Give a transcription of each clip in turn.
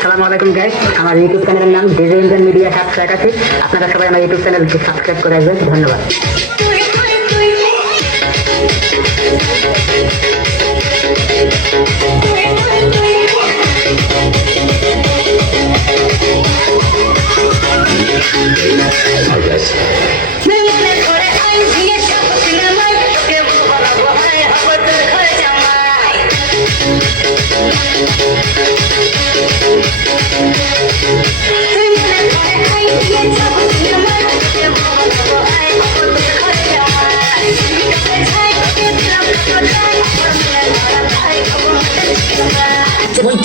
আসসালামু আলাইকুম গাইস, আমার ইউটিউব চ্যানেলের নাম ডিজে ইন্ডিয়ান মিডিয়া 781। আপনারা সবাই আমার ইউটিউব চ্যানেলকে সাবস্ক্রাইব করে রাখবেন। ধন্যবাদ।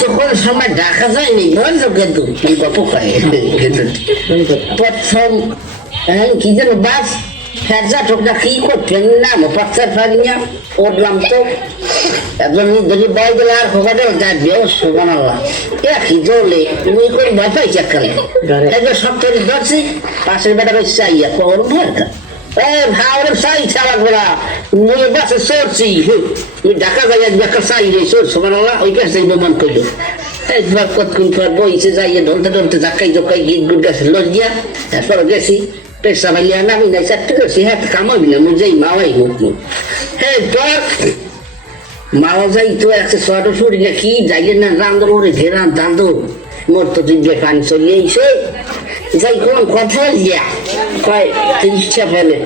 যখন সময় দেখা যায়নি বলছো কিন্তু গল্প করে প্রথম কি যেন বাস ফেরজা ঠোকটা কি করছেন না পাচ্ছার ফারিয়া ওরলাম তো একজন যদি বল দিলে আর হোকাটা যাবে সুগান আল্লাহ একই জলে তুমি করে ভয় পাইছি এককালে একবার সপ্তাহে ধরছি পাশের বেটা বেশ চাইয়া কখন ভয়টা ভাওরে চাই ছাড়া ঘোরা মুয়ে বাসে চড়ছি ঢাকা যায় একবার চাই রে চোর সুগান আল্লাহ ওই কাছে মন করলো একবার কতক্ষণ পর বইছে যাইয়ে ঢলতে ঢলতে ধাক্কাই ধক্কাই গিট গুট গেছে লজ দিয়া তারপর গেছি পেশা ভাইয়া নামি নাই চারটে করছি হ্যাঁ কামাবি না মুই যাই মাওয়াই হোক হ্যাঁ তোর মাওয়া যাই তো একশো শর্ট ফুড়ি না কি যাইয়ে না রান্ধর ওরে ঘেরান দাঁদো মোর তো তুই পানি চলে এসে যাই কোন কথা ইয়া কয় তিরিশটা ফেলে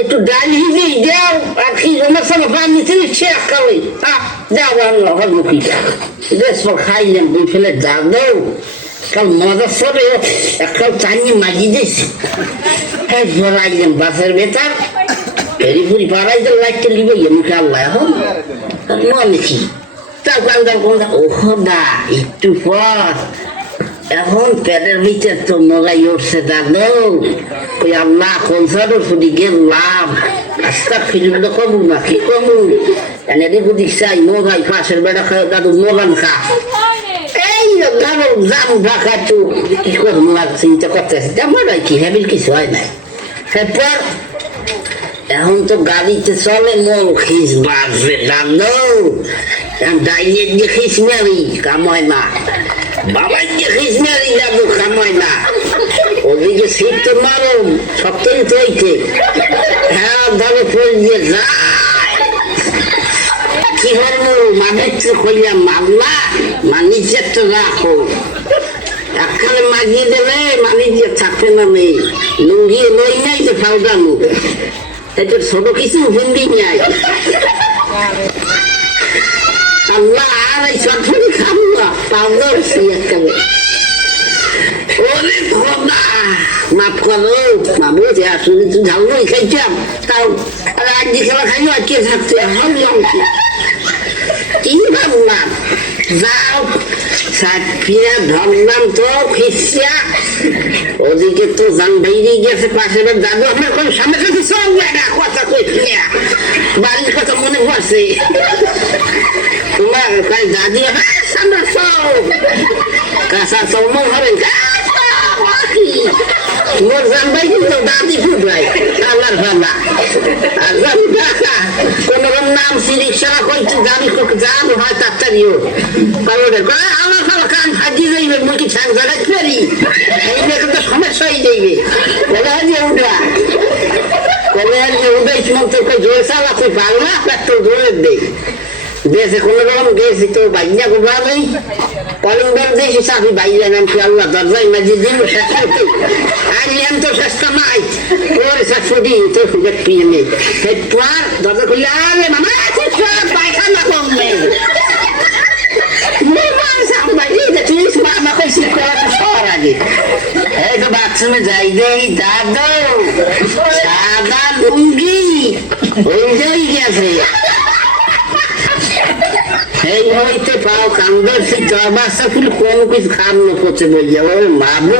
একটু ডাল হিজি দেও আর কি আমার সব পানি তিরিশটা একালে যাও আল্লাহ মুখী দেশ খাইলাম দুই ফেলে যা দেও কাল মজা সরে একটাও চাইনি মাজি দিয়েছি হ্যাঁ আইলাম বাসের ভেতর ফেরিপুরি পাড়াইতে লাইটটা লিবে মুখে আল্লাহ এখন মনে কি তাও কালদার কোনটা ওহ না একটু পর এখন পেটের ভিতর তো মগাই উঠছে দাদু ওই আল্লাহ কনসার্টও শুধু গেলাম আস্তা ফিল্ম কমু না কি কমু এনে বুঝি চাই মগাই পাশের বেড়া খায় দাদু মগান খা এই দাদু জাম ঢাকা তো কি করবো চিন্তা করতেছে আমার কি হ্যাবিল কিছু হয় নাই এরপর এখন তো গাড়িতে চলে মোর খিস বাজবে দাদু ডাইনের যে খিস মারি কামায় না বাবার যে খিস মারি দাদু কামায় না ওদিকে শীত তো নরম সপ্তাহ তো হইতে হ্যাঁ ধরে ফুল দিয়ে যায় কি হলো মানিজ্য করিয়া মামলা মানিজ্য তো রাখো একখানে মাগিয়ে দেবে মানিজ্য থাকবে না নেই লুঙ্গিয়ে লই নাই তো ফাউডানো এটা ছোট কিছু হিন্দি নাই আল্লাহ আর এই চটফটি খাবো না পাউডার হচ্ছে একেবারে ওরে খোদা মাফ করো মাবু যে আসলে তুই ঝালমুড়ি খাইতাম তাও রাজ্যে খেলা খাইও আজকে থাকতে হলাম কি ভাবলাম যাও সাতপিয়া ধরলাম তো খিসা ওদিকে তো জান বাইরে গেছে পাশের দাদু আমার কোন সামনে কাছে সব না কথা কই বাড়ির কথা মনে পড়ছে তোমার কাল দাদি সামনে সব কাঁচা চলমো হবেন মোর জান বাইরে তো দাদি ফুটবাই আল্লাহর ভালা আর জানি টাকা কোন নাম সিরিক্সা কইছি দাবি যান হয় তাড়াতাড়িও কারণ আমার খাওয়া কান ফাজি যাইবে মুখে ছাং জায়গায় ফেরি এই মেয়েকে তো সমস্যা হয়ে যাইবে বলে হাজি উঠা বলে হাজি উঠাই মন্ত্র কই জোরে চালা তুই বাংলা পেট্রোল জোরে দেই দেশে কোনো রকম গেছি তো বাইনা গোবা নেই কলিং বেল দিয়েছি চাবি বাইরে নাম কি আল্লাহ দরজায় মাঝে দিন শেষ করতে আর ইয়ান তো শেষটা নাই ওর শেষ ফুটি তো সুযোগ পিয়ে নেই এরপর দরজা খুললে আরে মামা পায়খানা কম নেই বাথরুমে যাই দেই দাদু সাদা লুঙ্গি ওই গেছে এই হইতে পাও কান্দর সে বাচ্চা ফুল কোন কিছু খাম না করছে বলিয়া ওই মাবু